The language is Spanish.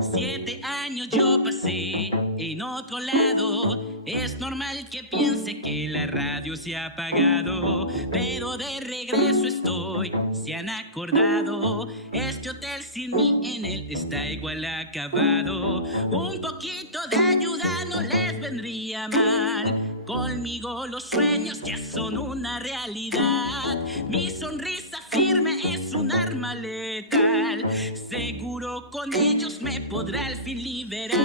7 años yo pasé en otro lado. Es normal que piense que la radio se ha apagado, pero de regreso estoy, se han acordado. Este hotel sin mí en él está igual acabado. Un poquito de ayuda no les vendría mal. Conmigo los sueños ya son una realidad. Mi sonrisa firme es un arma letal. Seguro con ellos me podrá al fin liberar.